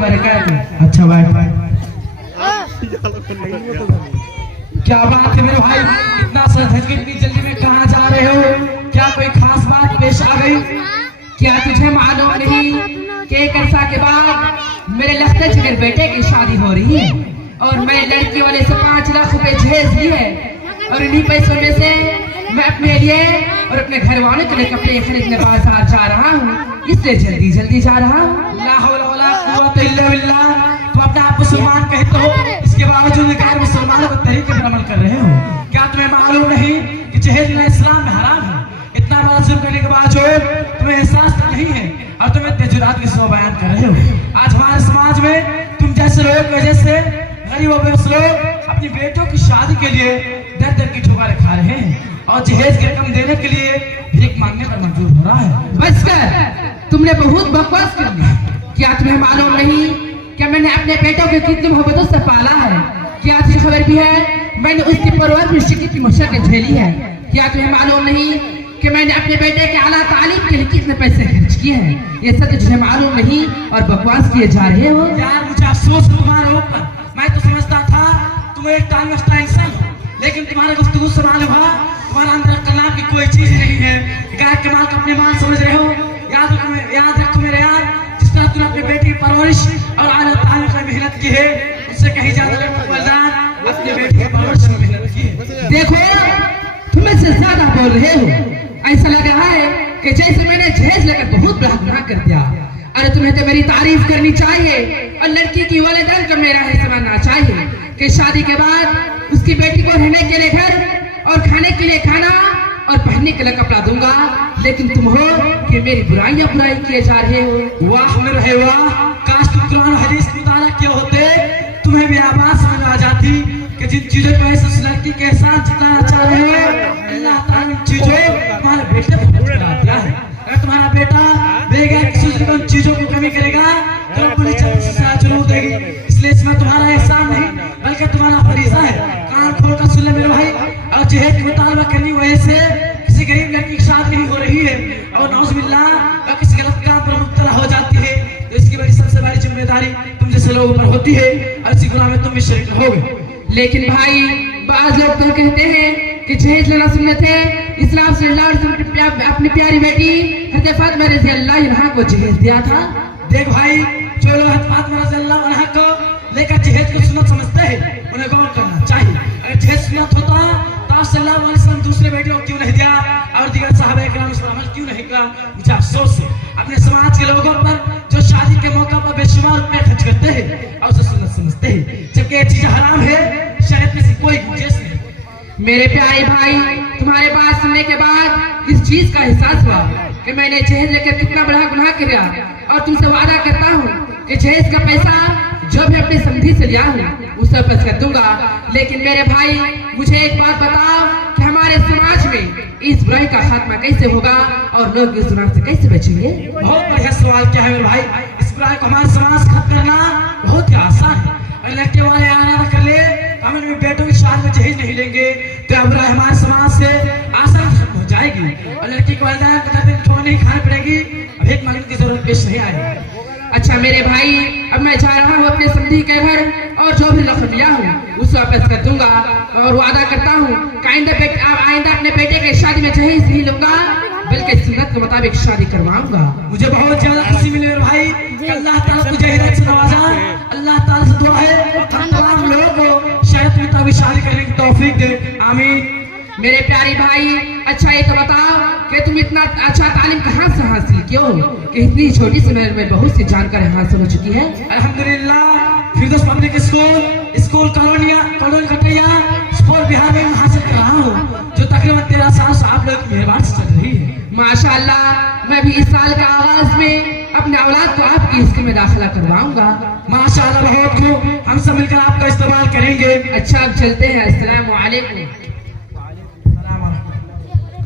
बरकत। अच्छा भाई, क्या बात है मेरे भाई, इतना सज के इतनी जल्दी में कहाँ जा रहे हो? क्या कोई खास बात पेश आ गई? क्या तुझे मालूम नहीं कि एक अर्सा के बाद मेरे लखते जिगर बेटे की शादी हो रही है और मैं लड़की वाले से 5 लाख रुपए जहेज लिए है और इन्हीं पैसों में से मैं अपने लिए और अपने घर वालों के लिए कपड़े खरीदने बाजार जा रहा हूँ, इसलिए जल्दी जल्दी जा रहा हूँ। ला हौला वला कुव्वता इल्ला बिल्लाह। तुम अपने आप मुसलमान कहते हो, इसके बावजूद गैर मुसलमानों के तरीके पर अमल कर रहे हो। क्या तुम्हें मालूम नहीं कि जहेज लेना इस्लाम में हराम है? इतना बड़ा जुर्म करने के बावजूद तुम्हें एहसास नहीं है और तुम इतने जुरात के सो बयान कर रहे हो। आज हमारे समाज में तुम जैसे लोगों की वजह से गरीब और बेबस लोग अपनी बेटों की शादी के लिए दर दर की ठोकरें खा रहे हैं और जहेज की रकम देने के लिए भीख मांगने पर मजबूर हो रहा है। बस कर, तुमने बहुत बकवास कर दी। क्या तुम्हें मालूम नहीं कि मैंने अपने बेटों को कितनी मोहब्बतों से पाला है? क्या तुझे खबर भी है मैंने उसकी परवरिश कितनी मुश्किल झेली है? क्या तुम्हें मालूम नहीं कि मैंने अपने बेटे के आला तालीम के लिए कितने पैसे खर्च किए हैं? ये सब तुझे मालूम नहीं और बकवास किए जा रहे हो। यार मुझे अफसोस तुम्हारे ऊपर, मैं तो समझता था तुम एक टाइम इंसान हो, लेकिन तुम्हारे गुफ्तगू से मालूम हुआ तुम्हारा अंदर कलाम की कोई चीज नहीं है। गाय के माल अपने माल समझ रहे हो। याद रखो मेरे यार, जिस तरह तुमने अपने बेटी की परवरिश और आला तालीम की मेहनत की है, उससे कहीं ज्यादा अपने बेटी की परवरिश में मेहनत की है। देखो तुम इससे ज्यादा बोल रहे हो। ऐसा लग रहा है कि जैसे मैंने जहेज लेकर बहुत बड़ा गुनाह कर दिया। अरे तुम्हें तो मेरी तारीफ करनी चाहिए और लड़की की वालिदैन को मेरा हिस्सा मानना चाहिए कि शादी के बाद उसकी बेटी को रहने के लिए घर और खाने के लिए खाना और पहनने के लिए कपड़ा दूंगा, लेकिन तुम हो कि मेरी बुराई किए जा रहे हो। वाह मेरे वाह, काश तुम कुरान और हदीस की मुताला किए होते, तुम्हें भी आवाज समझ आ जाती कि जिन चीजों को इस लड़की के एहसान जताना चाह रहे हो, अल्लाह ताला इन चीजों तुम्हारे बेटे को बता दिया है। अगर तुम्हारा बेटा बेगैर किसी उन चीजों की कमी करेगा तो पुलिस सजा जरूर देगी। इसलिए इसमें तुम्हारा एहसान नहीं बल्कि तुम्हारा फरीजा है। कान खोल कर सुन ले मेरे भाई। और जहेज की मुतालबा करने की वजह से किसी गरीब लड़की की शादी नहीं हो रही है और नाउज़ुबिल्लाह किसी गलत काम पर मुब्तला हो जाती है, तो इसकी बड़ी सबसे बड़ी जिम्मेदारी तुम जैसे लोगों पर होती है और इसी गुनाह में तुम भी शरीक होगे। लेकिन भाई बाज लोग तो कहते हैं कि जहेज लेना सुन्नत है। इस्लाम सल्लल्लाहु अलैहि वसल्लम ने अपनी प्यारी बेटी हज़रत फातिमा रज़ियल्लाहु अन्हा को जहेज दिया था। देख भाई, जो लोग हज़रत फातिमा रज़ियल्लाहु अन्हा को लेकर जहेज को सुन्नत समझते हैं उन्हें गौर करना चाहिए। अगर जहेज सुन्नत होता तो सल्लल्लाहु अलैहि वसल्लम दूसरे बेटियों को क्यों नहीं दिया और दीगर सहाबा किराम इस पर अमल क्यों नहीं किया? मुझे अफसोस है अपने समाज के लोगों पर जो शादी के मौका पर बेशुमार रुपए खर्च करते हैं और उसे सुन्नत समझते हैं, जबकि ये चीज हराम है। शरीयत में से कोई गुंजाइश नहीं। मेरे प्यारे भाई, तुम्हारे बात सुनने के बाद इस चीज का एहसास हुआ कि मैंने जहेज लेकर कितना बड़ा गुनाह किया और तुमसे वादा करता हूँ कि जहेज का पैसा जो भी अपनी समधी से लिया हूँ उसे वापस कर दूंगा। लेकिन मेरे भाई मुझे एक बात बताओ कि हमारे समाज में इस बुराई का खात्मा कैसे होगा और लोग इस गुनाह से कैसे बचेंगे? बहुत बढ़िया सवाल क्या है मेरे भाई। इस बुराई को हमारे समाज खत्म करना बहुत ही आसान है। अगर लड़के वाले आना कर ले हम अपने बेटों की शादी में जहेज नहीं लेंगे तो बुराई हमारे समाज से आसान खत्म हो जाएगी और लड़की को ठोकर नहीं खानी पड़ेगी, भीख मांगने की जरूरत पेश नहीं आएगी। अच्छा मेरे भाई, अब मैं जा रहा हूँ अपने समधी के घर और जो भी रकम लिया हूँ उसे वापस कर दूंगा और वादा करता हूँ आइंदा अपने बेटे के शादी में जहेज नहीं लूंगा बल्कि सुन्नत के मुताबिक शादी करवाऊंगा। मुझे बहुत ज्यादा खुशी मिली मेरे भाई कि अल्लाह ताला तुझे हिदायत से नवाजा। अल्लाह ताला से दुआ है तमाम लोगों को शरीयत के मुताबिक शादी करने की तौफीक दे, आमीन। मेरे प्यारे भाई, अच्छा ये तो बताओ कि तुम इतना अच्छा तालीम कहाँ से हासिल किए हो कि इतनी छोटी सी उम्र में बहुत सी जानकारी हासिल हो चुकी है? अल्हम्दुलिल्लाह Firdaus public school colony Kataiya school Bihar में हासिल कर रहा हूँ, जो तकरीबन 13 साल से आप लोग की मेहरबानी से चल रही है। माशाअल्लाह, मैं भी इस साल के आगाज में अपने औलाद को आपकी स्कूल में दाखिला करवाऊंगा। माशाअल्लाह, बहुत खूब, हम सब मिलकर आपका इस्तेमाल करेंगे। अच्छा अब चलते हैं। अस्सलामु अलैकुम।